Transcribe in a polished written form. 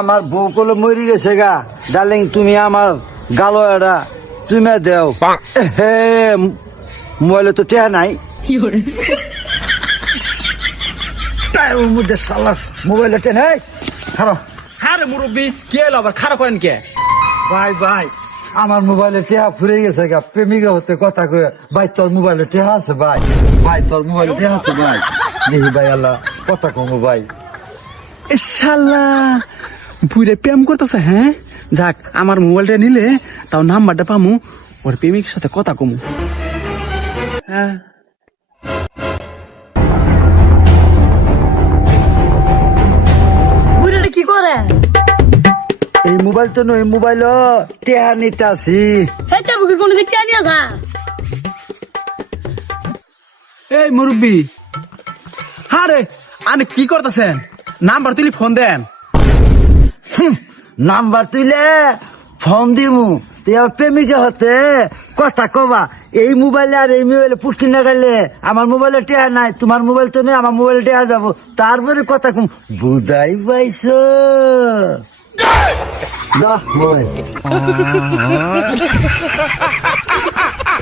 আমার বউ কলে মরি গেছে গা ডার্লিং, তুমি আমার গালো এটা চুমে দেও। হে মোবাইলে তো টেহা নাই, তার মধ্যে সালার মোবাইলে টেন। খারাপ হ্যাঁ রে মুরব্বী, কি হলো আবার খারাপ করেন কে? ভাই ভাই, আমার মোবাইলে টেহা ফুরে গেছে গা, প্রেমিকা হতে কথা কয়ে। ভাই তোর মোবাইলে টেহা আছে? ভাই ভাই তোর মোবাইলে টেহা আছে? ভাই দেখি ভাই, আল্লাহ কথা কমো ভাই। শালা বুড়ে প্রেম করতেছে। হ্যাঁ যাক, আমার মোবাইলটা নিলে তাও নাম্বারটা পামু, ওর প্রেমিকের সাথে কথা কমু। হ্যাঁ বুড়িটা কি করে? এই মোবাইল তো নয়, মোবাইল টেহা নিতে আসি। হেতে বুকে কোনো দিক নিয়ে যা। এই মুরব্বী, হ্যাঁ রে আনে কি করতেছেন? নাম্বার তুলি ফোন দেন। নাম্বার তুইলে ফোন দিমু, তুই আমার প্রেমিকা হতে কথা কবা। এই মোবাইলে আর এই মোবাইলে পুষ্টি না গেলে আমার মোবাইলে টেহা নাই, তোমার মোবাইল তো নেই, আমার মোবাইলে টেহা যাবো, তারপরে কথা কম। বুঝাই পাইছ? দাও মোবাইল।